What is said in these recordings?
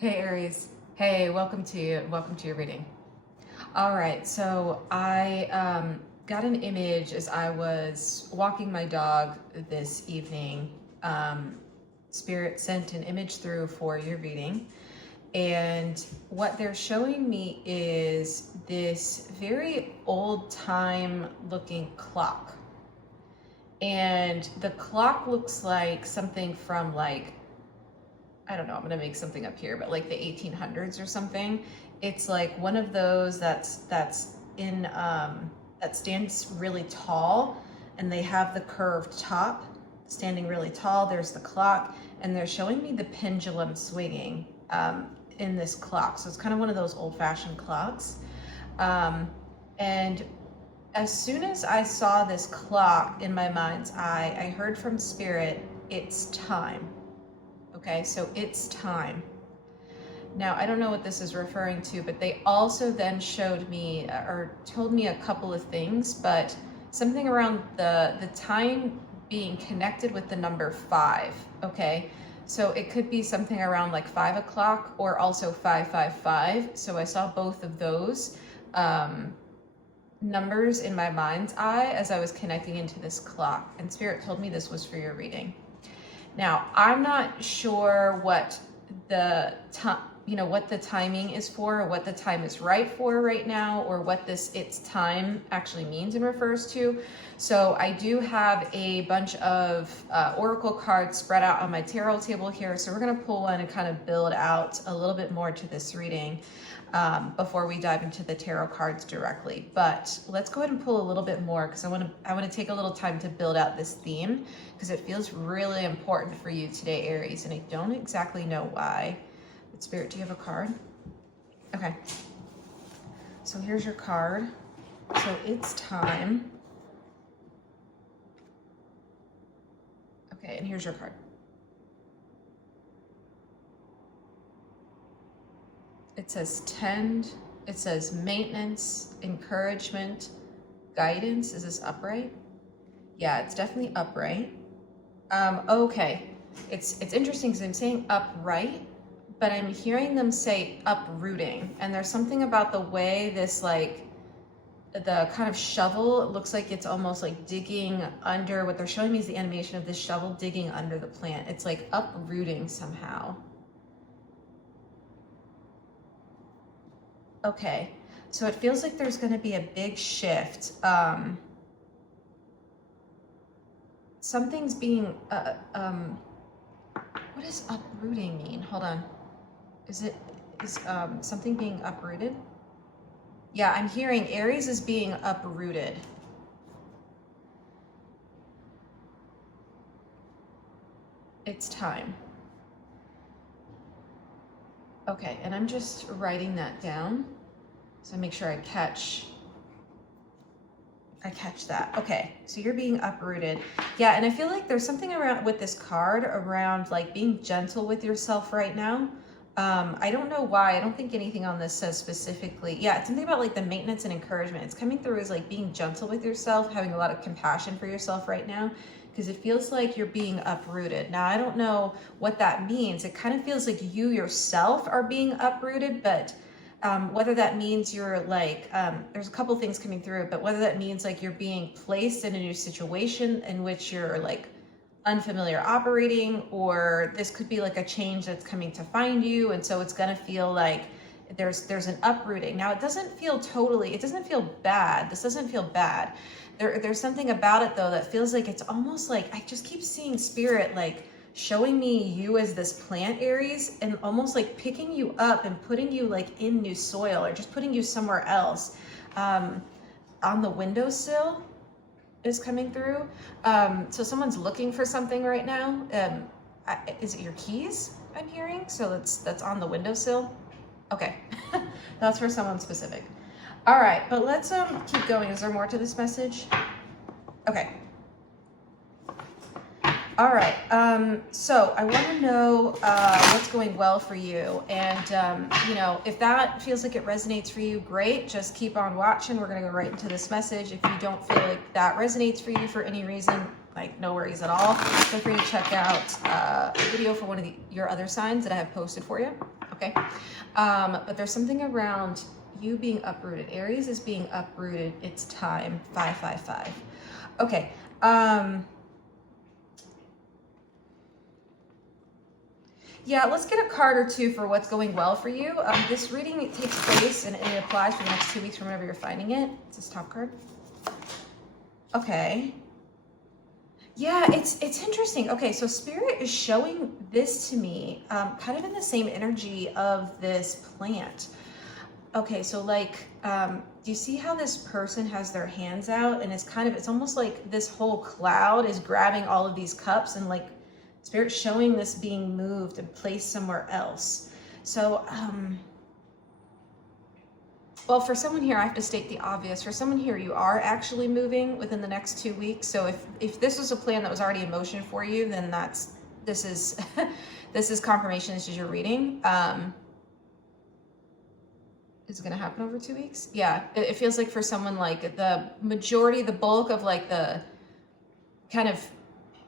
Hey Aries. Hey, welcome to your reading. All right, so I got an image as I was walking my dog this evening. Spirit sent an image through for your reading, and what they're showing me is this very old time looking clock. And the clock looks like something from like, I don't know, I'm gonna make something up here, but like the 1800s or something. It's like one of those that's in that stands really tall, and they have the curved top, standing really tall. There's the clock, and they're showing me the pendulum swinging in this clock. So it's kind of one of those old-fashioned clocks. And as soon as I saw this clock in my mind's eye, I heard from Spirit, it's time. Okay, so it's time. Now, I don't know what this is referring to, but they also then showed me or told me a couple of things, but something around the time being connected with the number 5, okay? So it could be something around like 5 o'clock or also 555. So I saw both of those numbers in my mind's eye as I was connecting into this clock, and Spirit told me this was for your reading. Now, I'm not sure what the what the timing is for, or what the time is right for right now, or what this it's time actually means and refers to. So I do have a bunch of oracle cards spread out on my tarot table here. So we're going to pull one and kind of build out a little bit more to this reading before we dive into the tarot cards directly. But let's go ahead and pull a little bit more, because I want to take a little time to build out this theme, because it feels really important for you today, Aries, and I don't exactly know why. But Spirit, do you have a card? Okay. So here's your card. So it's time. Okay, and here's your card. It says tend, it says maintenance, encouragement, guidance. Is this upright? Yeah, it's definitely upright. Okay, it's interesting because I'm saying upright, but I'm hearing them say uprooting, and there's something about the way this, like, the kind of shovel, it looks like it's almost like digging under. What they're showing me is the animation of this shovel digging under the plant. It's like uprooting somehow. Okay, so it feels like there's going to be a big shift. Something's being, what does uprooting mean? Hold on. Is something being uprooted? Yeah, I'm hearing Aries is being uprooted. It's time. Okay, and I'm just writing that down, so make sure I catch that. Okay, so you're being uprooted. Yeah, and I feel like there's something around with this card around like being gentle with yourself right now. I don't know why. I don't think anything on this says specifically. Yeah, it's something about like the maintenance and encouragement. It's coming through as like being gentle with yourself, having a lot of compassion for yourself right now, because it feels like you're being uprooted. Now, I don't know what that means. It kind of feels like you yourself are being uprooted, but whether that means you're like, there's a couple things coming through, but whether that means like you're being placed in a new situation in which you're like unfamiliar operating, or this could be like a change that's coming to find you, and so it's gonna feel like there's an uprooting. Now, it doesn't feel bad. This doesn't feel bad. There's something about it though that feels like it's almost like I just keep seeing Spirit like showing me you as this plant, Aries, and almost like picking you up and putting you like in new soil, or just putting you somewhere else. On the windowsill is coming through. So someone's looking for something right now. Is it your keys I'm hearing? So that's on the windowsill. Okay, that's for someone specific. All right, but let's keep going. Is there more to this message? Okay. All right, so I want to know what's going well for you, and you know, if that feels like it resonates for you, great. Just keep on watching. We're gonna go right into this message. If you don't feel like that resonates for you for any reason, like no worries at all. Feel free to check out a video for one of your other signs that I have posted for you. okay? But there's something around you being uprooted. Aries is being uprooted. It's time. 555. Okay. Yeah, let's get a card or two for what's going well for you. This reading, it takes place and it applies for the next 2 weeks from whenever you're finding it. It's this top card. Okay. Yeah, it's interesting. Okay, so Spirit is showing this to me, kind of in the same energy of this plant. Okay, so like, do you see how this person has their hands out and it's almost like this whole cloud is grabbing all of these cups and like Spirit showing this being moved and placed somewhere else. So, well, for someone here, I have to state the obvious. For someone here, you are actually moving within the next 2 weeks. So if this was a plan that was already in motion for you, then this is this is confirmation. This is your reading. Is it going to happen over 2 weeks? Yeah, it feels like for someone like the majority, the bulk of like the kind of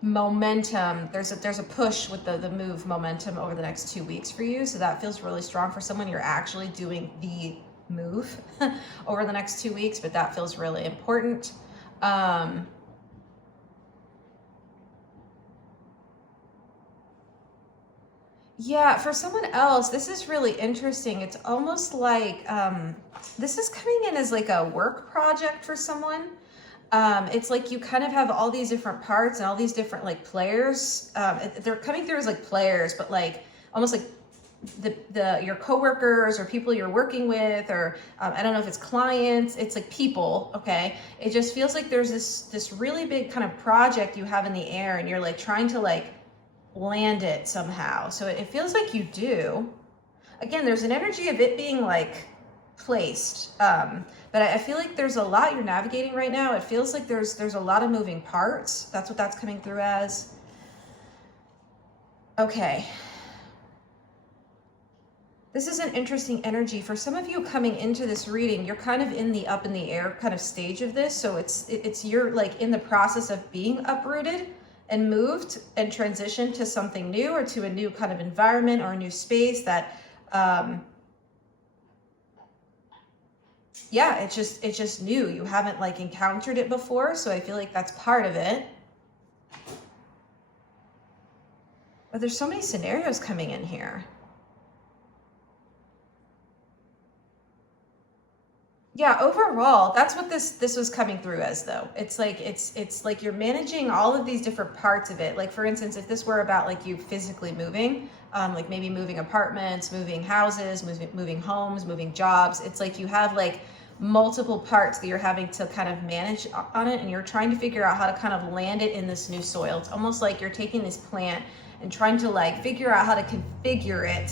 momentum, there's a push with the move momentum over the next 2 weeks for you. So that feels really strong for someone. You're actually doing the move over the next 2 weeks, but that feels really important. Yeah, for someone else, this is really interesting. It's almost like this is coming in as like a work project for someone. It's like you kind of have all these different parts and all these different like players. They're coming through as like players, but like almost like your coworkers or people you're working with, or I don't know if it's clients, it's like people. Okay, it just feels like there's this really big kind of project you have in the air, and you're like trying to like land it somehow. So it feels like you do. Again, there's an energy of it being like placed, but I feel like there's a lot you're navigating right now. It feels like there's a lot of moving parts. That's what that's coming through as. Okay. This is an interesting energy. For some of you coming into this reading, you're kind of in the up in the air kind of stage of this. So it's you're like in the process of being uprooted and moved and transitioned to something new, or to a new kind of environment or a new space that, yeah, it's just new. You haven't like encountered it before. So I feel like that's part of it. But there's so many scenarios coming in here. Yeah, overall, that's what this was coming through as, though. It's like you're managing all of these different parts of it. Like, for instance, if this were about like you physically moving, like maybe moving apartments, moving houses, moving homes, moving jobs, it's like you have like multiple parts that you're having to kind of manage on it, and you're trying to figure out how to kind of land it in this new soil. It's almost like you're taking this plant and trying to like figure out how to configure it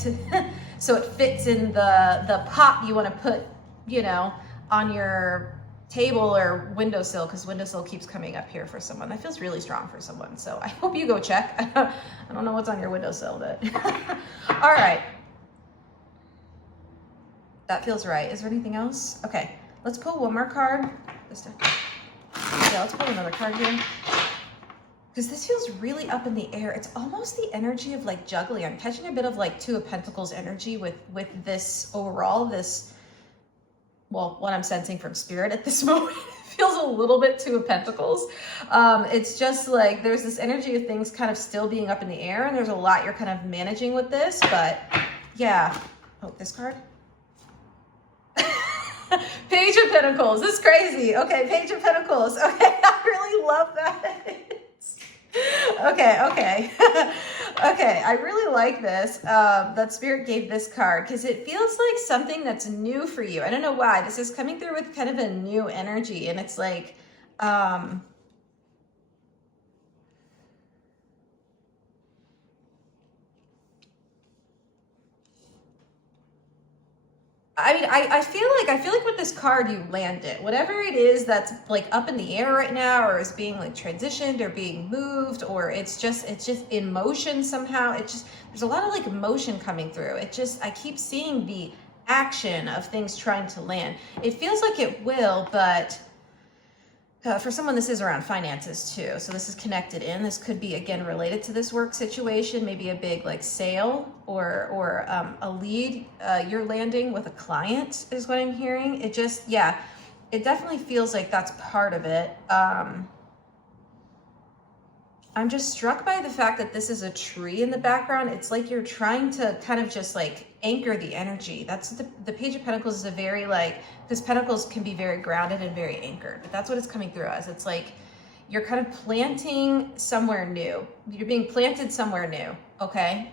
so it fits in the pot you want to put, you know, on your table or windowsill, because windowsill keeps coming up here for someone. That feels really strong for someone. So I hope you go check. I don't know what's on your windowsill, but all right. That feels right. Is there anything else? Okay, let's pull one more card. Yeah, let's pull another card here. Because this feels really up in the air. It's almost the energy of like juggling. I'm catching a bit of like Two of Pentacles energy with this overall, this, well, what I'm sensing from Spirit at this moment feels a little bit Two of Pentacles. It's just like there's this energy of things kind of still being up in the air, and there's a lot you're kind of managing with this, but yeah. Oh, this card? Page of Pentacles. This is crazy. Okay, Page of Pentacles. Okay, I really love that. Okay. Okay, I really like this, that Spirit gave this card, because it feels like something that's new for you. I don't know why. This is coming through with kind of a new energy, and it's like, I mean, I feel like with this card, you land it. Whatever it is that's like up in the air right now, or is being like transitioned or being moved, or it's just in motion somehow. There's a lot of like motion coming through. I keep seeing the action of things trying to land. It feels like it will, but For someone, this is around finances too. So this is connected in. This could be, again, related to this work situation, maybe a big like sale or a lead you're landing with a client is what I'm hearing. It just, yeah, it definitely feels like that's part of it. I'm just struck by the fact that this is a tree in the background. It's like you're trying to kind of just like anchor the energy. That's the Page of Pentacles is a very like, because Pentacles can be very grounded and very anchored, but that's what it's coming through as. It's like you're kind of planting somewhere new. You're being planted somewhere new, okay?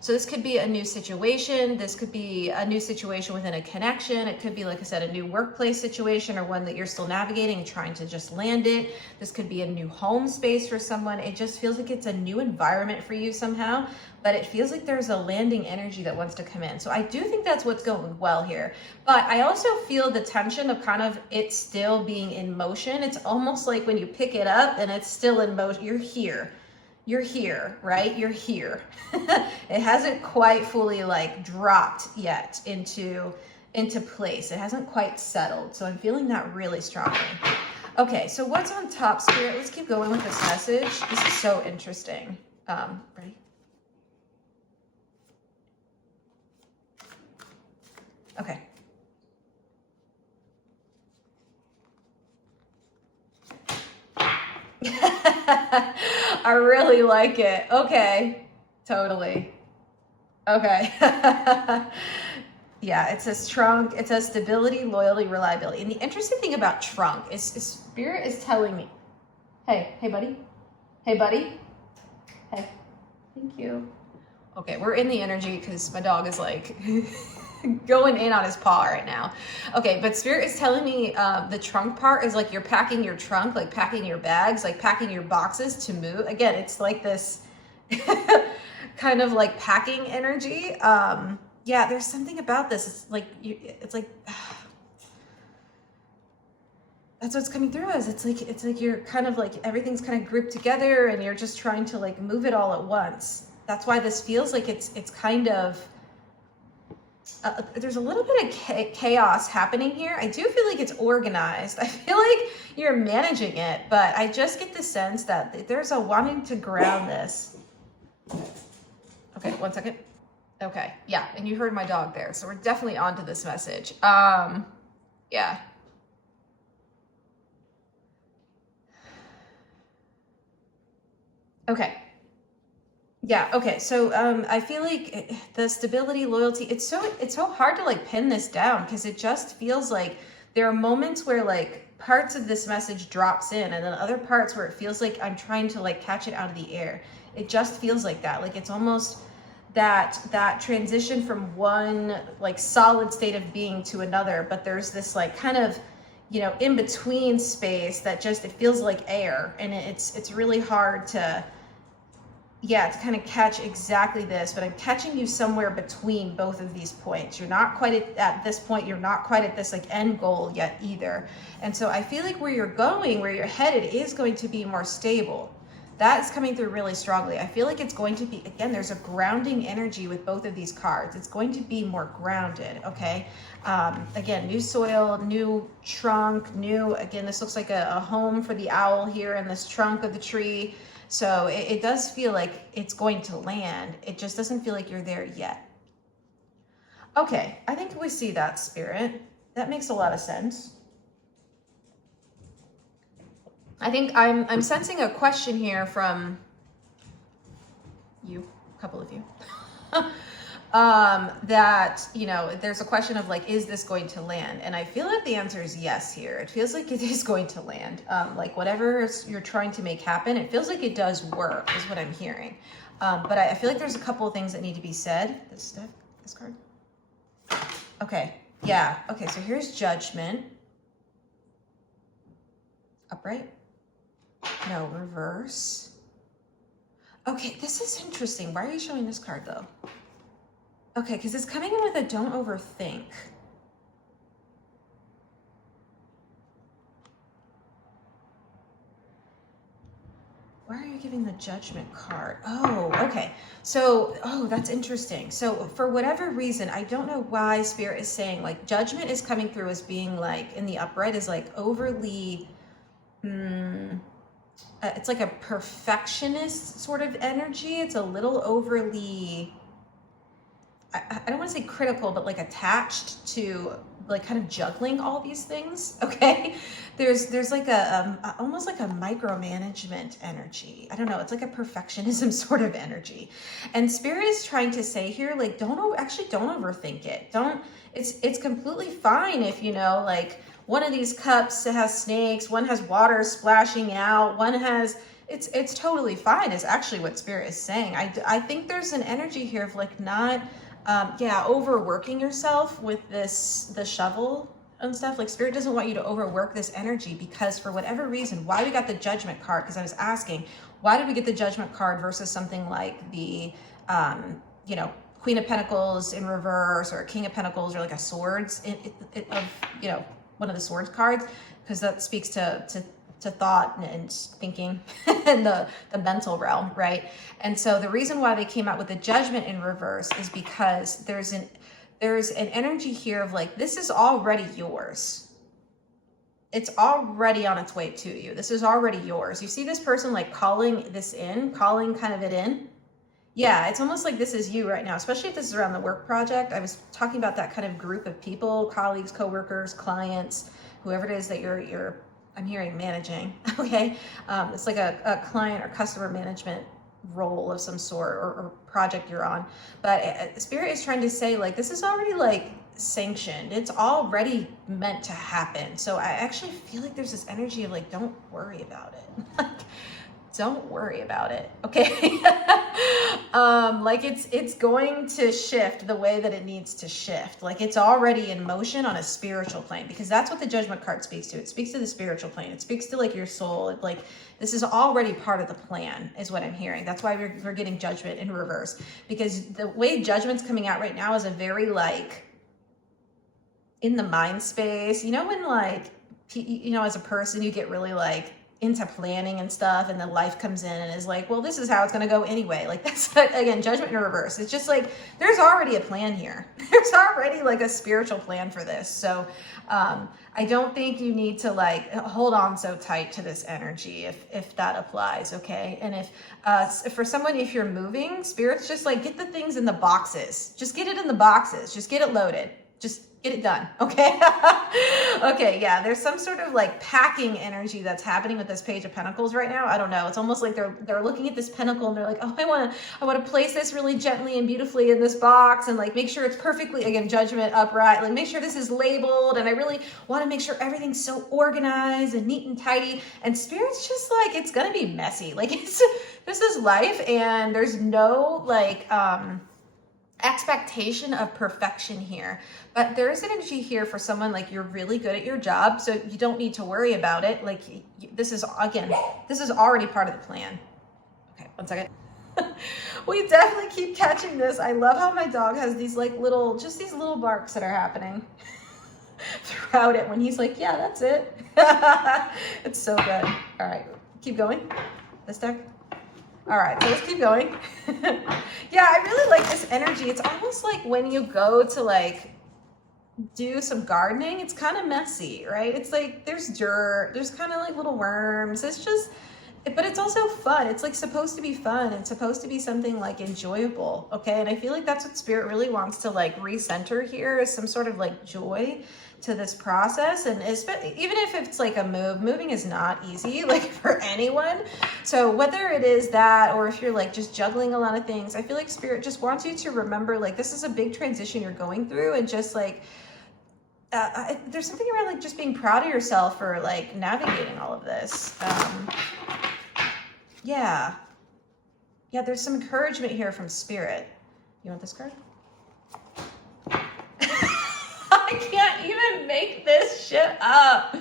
So this could be a new situation. This could be a new situation within a connection. It could be, like I said, a new workplace situation or one that you're still navigating and trying to just land it. This could be a new home space for someone. It just feels like it's a new environment for you somehow, but it feels like there's a landing energy that wants to come in. So I do think that's what's going well here. But I also feel the tension of kind of it still being in motion. It's almost like when you pick it up and it's still in motion, you're here. You're here, right? You're here. It hasn't quite fully like dropped yet into place. It hasn't quite settled. So I'm feeling that really strongly. Okay, so what's on top, Spirit? Let's keep going with this message. This is so interesting. Ready? Okay. I really like it. Okay. Totally. Okay. Yeah, it says trunk. It says stability, loyalty, reliability. And the interesting thing about trunk is Spirit is telling me, hey buddy. Hey buddy. Hey. Thank you. Okay, we're in the energy because my dog is like going in on his paw right now. Okay, but Spirit is telling me the trunk part is like you're packing your trunk, like packing your bags, like packing your boxes to move. Again, it's like this kind of like packing energy. Yeah, there's something about this. It's like that's what's coming through as. It's like you're kind of like everything's kind of grouped together and you're just trying to like move it all at once. That's why this feels like it's kind of there's a little bit of chaos happening here. I do feel like it's organized. I feel like you're managing it, but I just get the sense that there's a wanting to ground this. Okay, 1 second. Okay, yeah, and you heard my dog there, so we're definitely onto this message. Yeah. Okay. Yeah, okay, so I feel like the stability, loyalty, it's so hard to like pin this down because it just feels like there are moments where like parts of this message drops in and then other parts where it feels like I'm trying to like catch it out of the air. It just feels like that. Like it's almost that transition from one like solid state of being to another, but there's this like kind of, you know, in between space that just, it feels like air, and it's really hard to kind of catch exactly this, but I'm catching you somewhere between both of these points. You're not quite at this point, you're not quite at this like end goal yet either. And so I feel like where you're going, where you're headed is going to be more stable. That's coming through really strongly. I feel like it's going to be, again, there's a grounding energy with both of these cards. It's going to be more grounded, okay? Again, new soil, new trunk, again, this looks like a home for the owl here in this trunk of the tree. So it does feel like it's going to land. It just doesn't feel like you're there yet. Okay, I think we see that, Spirit. That makes a lot of sense. I think I'm sensing a question here from you, a couple of you, that, you know, there's a question of like, is this going to land? And I feel like the answer is yes here. It feels like it is going to land. Like whatever you're trying to make happen, it feels like it does work is what I'm hearing. But I feel like there's a couple of things that need to be said. This card. Okay. Yeah. Okay. So here's Judgment. Upright. No, reverse. Okay, this is interesting. Why are you showing this card though? Okay, because it's coming in with a don't overthink. Why are you giving the Judgment card? Oh, okay. So, that's interesting. So for whatever reason, I don't know why Spirit is saying like Judgment is coming through as being like in the upright is like overly It's like a perfectionist sort of energy. It's a little overly, I don't want to say critical, but like attached to like kind of juggling all these things. Okay. There's like a almost like a micromanagement energy. I don't know. It's like a perfectionism sort of energy. And Spirit is trying to say here, like, don't overthink it. It's completely fine if, you know, like one of these cups has snakes, one has water splashing out, one has, it's totally fine is actually what Spirit is saying. I think there's an energy here of like not, overworking yourself with the shovel and stuff. Like Spirit doesn't want you to overwork this energy because for whatever reason, why we got the Judgment card, because I was asking, why did we get the Judgment card versus something like the, Queen of Pentacles in reverse or King of Pentacles or like a Swords one of the Swords cards, because that speaks to thought and thinking and the mental realm, right? And so the reason why they came out with the Judgment in reverse is because there's an energy here of like, this is already yours. It's already on its way to you. This is already yours. You see this person like calling kind of it in. Yeah, it's almost like this is you right now, especially if this is around the work project. I was talking about that kind of group of people, colleagues, coworkers, clients, whoever it is that you're I'm hearing managing, okay? It's like a client or customer management role of some sort or project you're on. But Spirit is trying to say like, this is already like sanctioned. It's already meant to happen. So I actually feel like there's this energy of like, don't worry about it. Like, don't worry about it, okay? Like it's going to shift the way that it needs to shift. Like it's already in motion on a spiritual plane, because that's what the Judgment card speaks to. It speaks to the spiritual plane. It speaks to like your soul. It, like this is already part of the plan is what I'm hearing. That's why we're getting Judgment in reverse, because the way Judgment's coming out right now is a very like in the mind space, you know, when like, you know, as a person, you get really like into planning and stuff, and then life comes in and is like, well, this is how it's going to go anyway. Like that's, again, Judgment in reverse. It's just like, there's already a plan here. There's already like a spiritual plan for this. So I don't think you need to like hold on so tight to this energy if that applies. Okay. And if for someone, if you're moving, Spirit's just like, get the things in the boxes, just get it in the boxes, just get it loaded. Just get it done, okay? Okay, yeah, there's some sort of like packing energy that's happening with this Page of Pentacles right now. I don't know. It's almost like they're looking at this pentacle and they're like, oh, I want to place this really gently and beautifully in this box and like make sure it's perfectly, again, Judgment upright, like make sure this is labeled, and I really want to make sure everything's so organized and neat and tidy. And Spirit's just like, it's gonna be messy. Like this is life, and there's no like expectation of perfection here, but there is an energy here for someone like you're really good at your job, so you don't need to worry about it. Like this is already part of the plan. Okay, one second. We definitely keep catching this. I love how my dog has these like just these little barks that are happening throughout it when he's like, yeah, that's it. It's so good. All right, keep going. This deck. All right, so let's keep going. Yeah, I really like this energy. It's almost like when you go to like do some gardening, it's kind of messy, right? It's like there's dirt, there's kind of like little worms. It's just, but it's also fun. It's like supposed to be fun and supposed to be something like enjoyable, okay? And I feel like that's what Spirit really wants to like recenter here, is some sort of like joy to this process. And even if it's like a moving is not easy, like for anyone. So whether it is that, or if you're like just juggling a lot of things, I feel like Spirit just wants you to remember like this is a big transition you're going through, and just like there's something around like just being proud of yourself for like navigating all of this. Yeah, there's some encouragement here from Spirit. You want this card? I can't even make this shit up.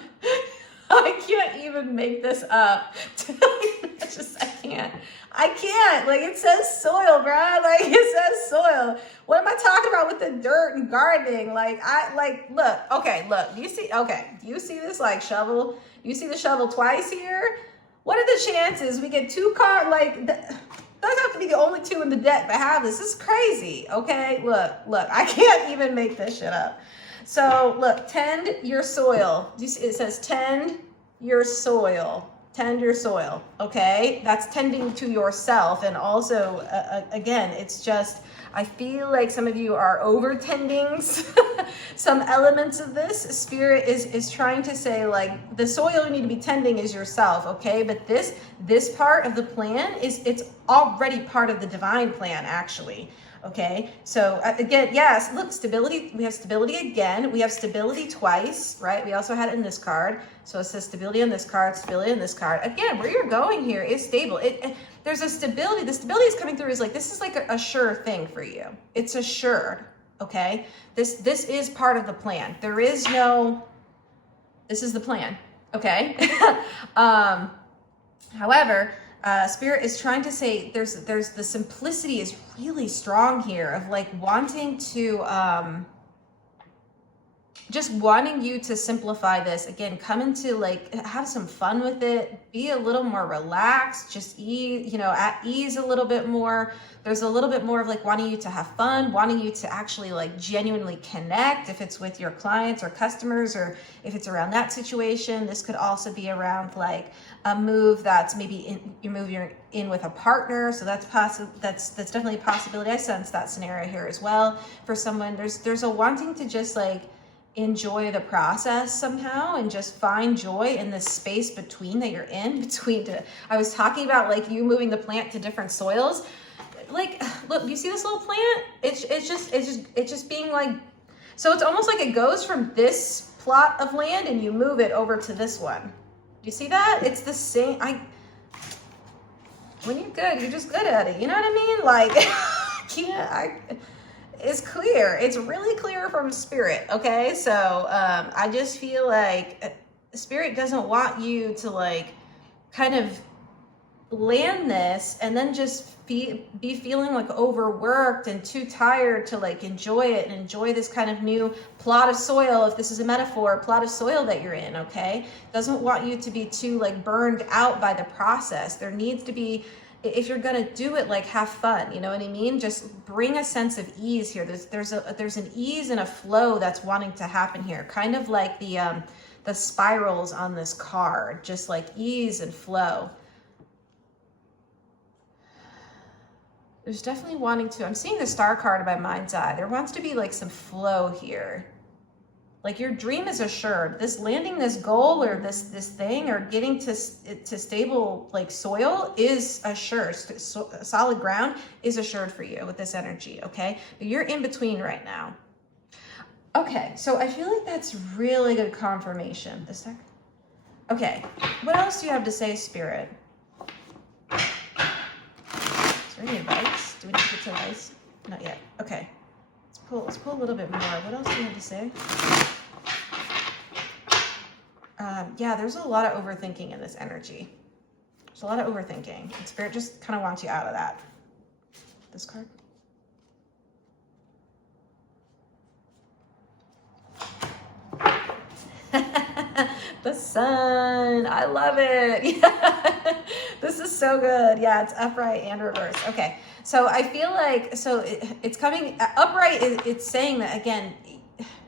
I can't even make this up. I can't. Like, it says soil, bro. Like, it says soil. What am I talking about with the dirt and gardening? Look. Okay, look. Do you see this, like, shovel? You see the shovel twice here? What are the chances we get two cards? Like, those have to be the only two in the deck that have this. This is crazy, okay? Look. I can't even make this shit up. So look, tend your soil. You see, it says tend your soil. Tend your soil, okay? That's tending to yourself. And also, again, it's just, I feel like some of you are over tending some elements of this. Spirit is trying to say, like, the soil you need to be tending is yourself, okay? But this part of the plan it's already part of the divine plan, actually. Okay, so again, yes, look, stability, we have stability again, we have stability twice, right? We also had it in this card. So it says stability on this card, stability on this card. Again, where you're going here is stable. There's a stability, the stability is coming through is like, this is like a sure thing for you. It's assured, okay? This is part of the plan. There is no, this is the plan, okay? However, Spirit is trying to say there's the simplicity is really strong here of like wanting to just wanting you to simplify this. Again, come into like have some fun with it, be a little more relaxed, just ease, you know, at ease a little bit more. There's a little bit more of like wanting you to have fun, wanting you to actually like genuinely connect, if it's with your clients or customers, or if it's around that situation. This could also be around like a move that's maybe you're in with a partner. So that's definitely a possibility. I sense that scenario here as well. For someone, there's a wanting to just like enjoy the process somehow and just find joy in this space between that you're in between. I was talking about like you moving the plant to different soils. Like, look, do you see this little plant? It's just being like, so it's almost like it goes from this plot of land and you move it over to this one. Do you see that? It's the same. When you're good, you're just good at it. You know what I mean? Like, it's clear. It's really clear from Spirit. Okay. So, I just feel like Spirit doesn't want you to like kind of land this and then just be feeling like overworked and too tired to like enjoy it and enjoy this kind of new plot of soil, if this is a metaphor, plot of soil that you're in. Okay, doesn't want you to be too like burned out by the process. There needs to be, if you're gonna do it, like have fun, you know what I mean? Just bring a sense of ease here. There's an ease and a flow that's wanting to happen here, kind of like the spirals on this card, just like ease and flow. There's definitely wanting to, I'm seeing the star card in my mind's eye. There wants to be like some flow here. Like your dream is assured. This landing this goal or this thing or getting to stable like soil is assured. Solid ground is assured for you with this energy, okay? But you're in between right now. Okay, so I feel like that's really good confirmation. This deck. Okay, what else do you have to say, Spirit? Is there any advice? Do we need to get to advice? Not yet. Okay. Let's pull a little bit more. What else do you have to say? Yeah, there's a lot of overthinking in this energy. There's a lot of overthinking. And Spirit just kind of wants you out of that. This card. The sun. I love it. Yeah. This is so good. Yeah, it's upright and reverse. Okay. So I feel like, so it's coming upright. It's saying that again,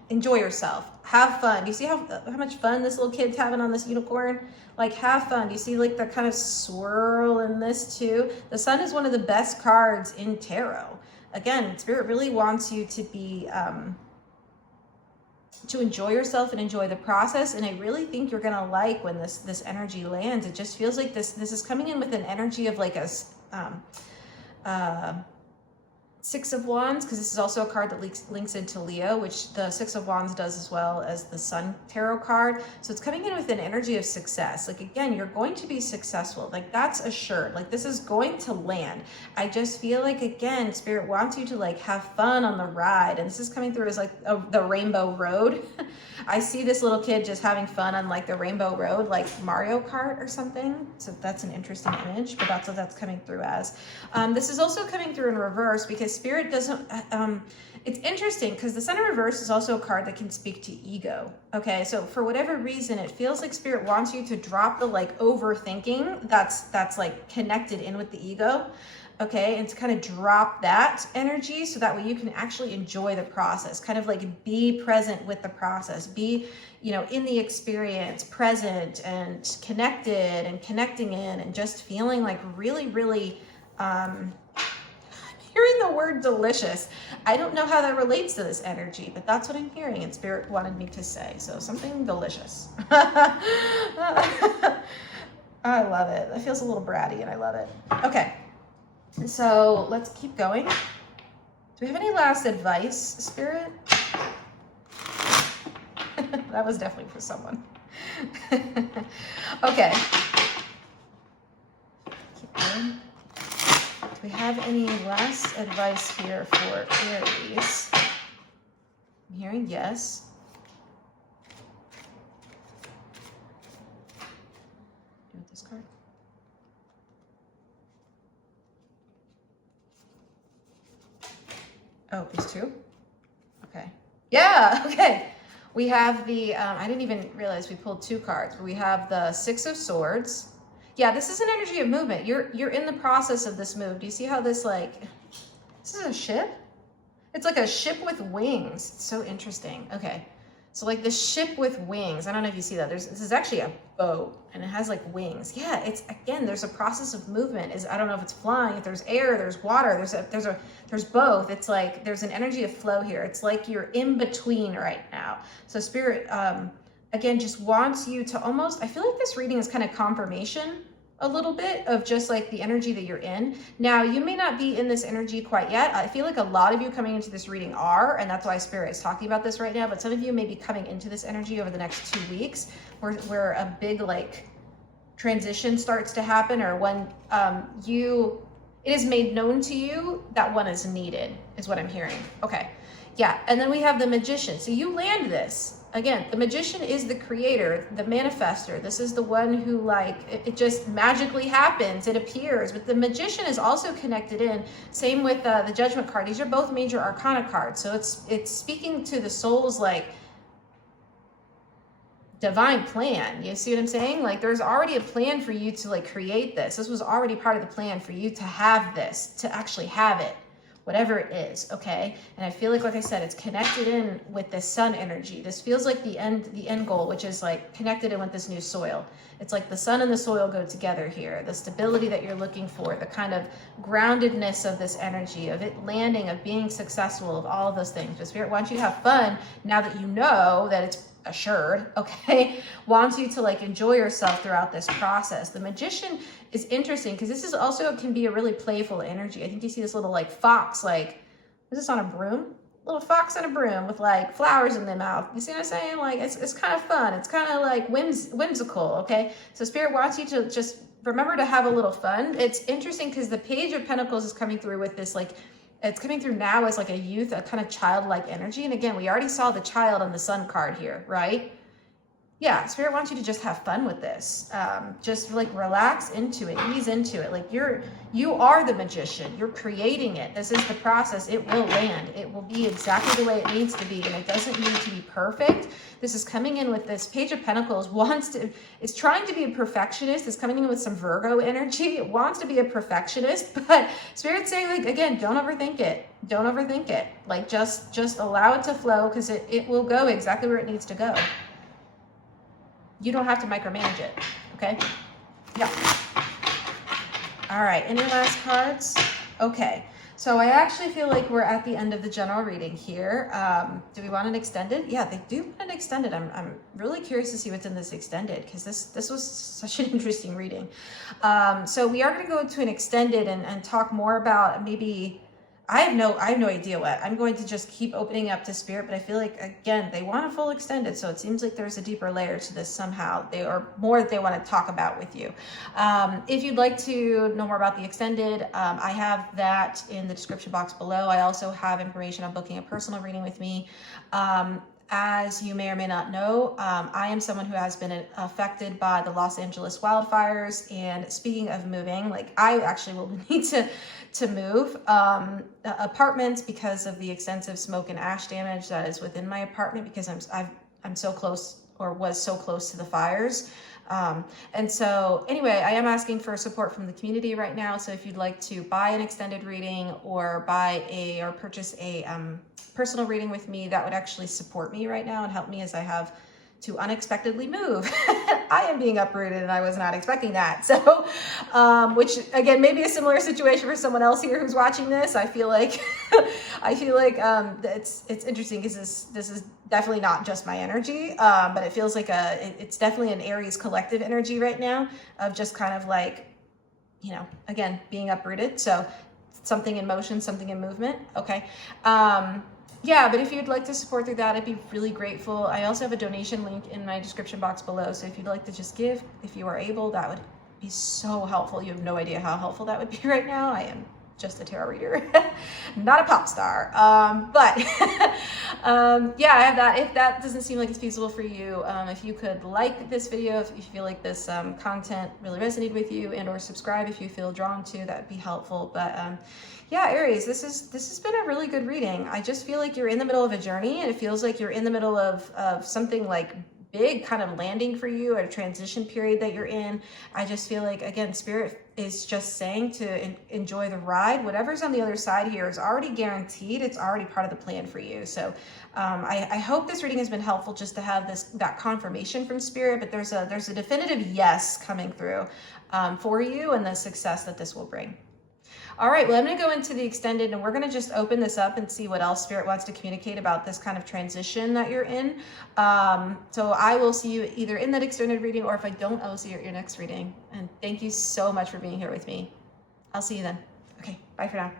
enjoy yourself, have fun. Do you see how much fun this little kid's having on this unicorn? Like have fun. Do you see like the kind of swirl in this too? The sun is one of the best cards in tarot. Again, Spirit really wants you to be, to enjoy yourself and enjoy the process. And I really think you're gonna like when this energy lands. It just feels like this is coming in with an energy of like a Six of Wands, because this is also a card that links into Leo, which the Six of Wands does as well as the Sun Tarot card. So it's coming in with an energy of success. Like, again, you're going to be successful. Like, that's assured. Like, this is going to land. I just feel like, again, Spirit wants you to, like, have fun on the ride. And this is coming through as, like, the Rainbow Road. I see this little kid just having fun on, like, the Rainbow Road, like Mario Kart or something. So that's an interesting image, but that's what that's coming through as. This is also coming through in reverse because Spirit doesn't, it's interesting because the Sun in reverse is also a card that can speak to ego. Okay, so for whatever reason, it feels like Spirit wants you to drop the like overthinking that's like connected in with the ego. okay, and to kind of drop that energy so that way you can actually enjoy the process, kind of like be present with the process, be, you know, in the experience, present and connected and connecting in and just feeling like really, really, hearing the word delicious. I don't know how that relates to this energy, but that's what I'm hearing and Spirit wanted me to say. So something delicious. I love it. It feels a little bratty and I love it. Okay. So let's keep going. Do we have any last advice, Spirit? That was definitely for someone. Okay. Keep going. Do we have any last advice here for Aries? I'm hearing yes. Do with this card. Oh, these two? Okay. Yeah, okay. We have the, I didn't even realize we pulled two cards, but we have the Six of Swords. Yeah, this is an energy of movement. You're in the process of this move. Do you see how this, like, this is a ship? It's like a ship with wings. It's so interesting. Okay. So like the ship with wings. I don't know if you see that. This is actually a boat and it has like wings. Yeah, it's, again, there's a process of movement. I don't know if it's flying, if there's air, there's water, there's both. It's like there's an energy of flow here. It's like you're in between right now. So Spirit, again, just wants you to almost, I feel like this reading is kind of confirmation a little bit of just like the energy that you're in. Now, you may not be in this energy quite yet. I feel like a lot of you coming into this reading are, and that's why Spirit is talking about this right now, but some of you may be coming into this energy over the next 2 weeks where a big like transition starts to happen, or when it is made known to you that one is needed, is what I'm hearing. Okay. Yeah, and then we have the Magician. So you land this. Again, the Magician is the creator, the manifester. This is the one who, like, it just magically happens. It appears. But the Magician is also connected in. Same with the Judgment card. These are both major arcana cards. So it's speaking to the soul's, like, divine plan. You see what I'm saying? Like, there's already a plan for you to, like, create this. This was already part of the plan for you to have this, to actually have it. Whatever it is, okay? And I feel like I said, it's connected in with this sun energy. This feels like the end goal, which is like connected in with this new soil. It's like the sun and the soil go together here. The stability that you're looking for, the kind of groundedness of this energy, of it landing, of being successful, of all of those things. The Spirit wants you to have fun now that you know that it's assured, okay? Wants you to like enjoy yourself throughout this process. The Magician is interesting because this is also can be a really playful energy. I think you see this little like fox, like, is this on a broom? Little fox on a broom with like flowers in their mouth. You see what I'm saying? Like it's kind of fun. It's kind of like whimsical, okay? So Spirit wants you to just remember to have a little fun. It's interesting because the Page of Pentacles is coming through with this like, it's coming through now as like a youth, a kind of childlike energy. And again, we already saw the child on the sun card here, right? Yeah, Spirit wants you to just have fun with this. Just like relax into it, ease into it. Like you are the Magician. You're creating it. This is the process. It will land. It will be exactly the way it needs to be. And it doesn't need to be perfect. This is coming in with this Page of Pentacles, is trying to be a perfectionist. It's coming in with some Virgo energy. It wants to be a perfectionist, but Spirit's saying, like, again, don't overthink it. Don't overthink it. Like just allow it to flow because it will go exactly where it needs to go. You don't have to micromanage it, okay? Yeah. All right, any last cards? Okay, so I actually feel like we're at the end of the general reading here. Do we want an extended? Yeah, they do want an extended. I'm really curious to see what's in this extended because this was such an interesting reading. So we are gonna go to an extended and talk more about maybe, I have no idea what. I'm going to just keep opening up to Spirit, but I feel like, again, they want a full extended, so it seems like there's a deeper layer to this somehow. Or more that they want to talk about with you. If you'd like to know more about the extended, I have that in the description box below. I also have information on booking a personal reading with me. As you may or may not know, I am someone who has been affected by the Los Angeles wildfires. And speaking of moving, like I actually will need to move apartments because of the extensive smoke and ash damage that is within my apartment because I'm so close or was so close to the fires. And so anyway, I am asking for support from the community right now. So if you'd like to buy an extended reading or purchase a personal reading with me, that would actually support me right now and help me as I have to unexpectedly move. I am being uprooted and I was not expecting that. So, which again, maybe a similar situation for someone else here who's watching this. I feel like, it's interesting because this is definitely not just my energy, but it feels like it's definitely an Aries collective energy right now of just kind of like, you know, again, being uprooted. So something in motion, something in movement. Okay. Yeah, but if you'd like to support through that, I'd be really grateful. I also have a donation link in my description box below. So if you'd like to just give, if you are able, that would be so helpful. You have no idea how helpful that would be right now. I am just a tarot reader, not a pop star. But yeah, I have that. If that doesn't seem like it's feasible for you, if you could like this video, if you feel like this content really resonated with you, and or subscribe if you feel drawn to, that'd be helpful. But yeah, Aries, this has been a really good reading. I just feel like you're in the middle of a journey, and it feels like you're in the middle of something like big kind of landing for you, at a transition period that you're in. I just feel like, again, Spirit is just saying to enjoy the ride. Whatever's on the other side here is already guaranteed. It's already part of the plan for you. So I hope this reading has been helpful, just to have that confirmation from Spirit, but there's a definitive yes coming through for you, and the success that this will bring. All right, well, I'm going to go into the extended, and we're going to just open this up and see what else Spirit wants to communicate about this kind of transition that you're in. So I will see you either in that extended reading, or if I don't, I will see you at your next reading. And thank you so much for being here with me. I'll see you then. Okay, bye for now.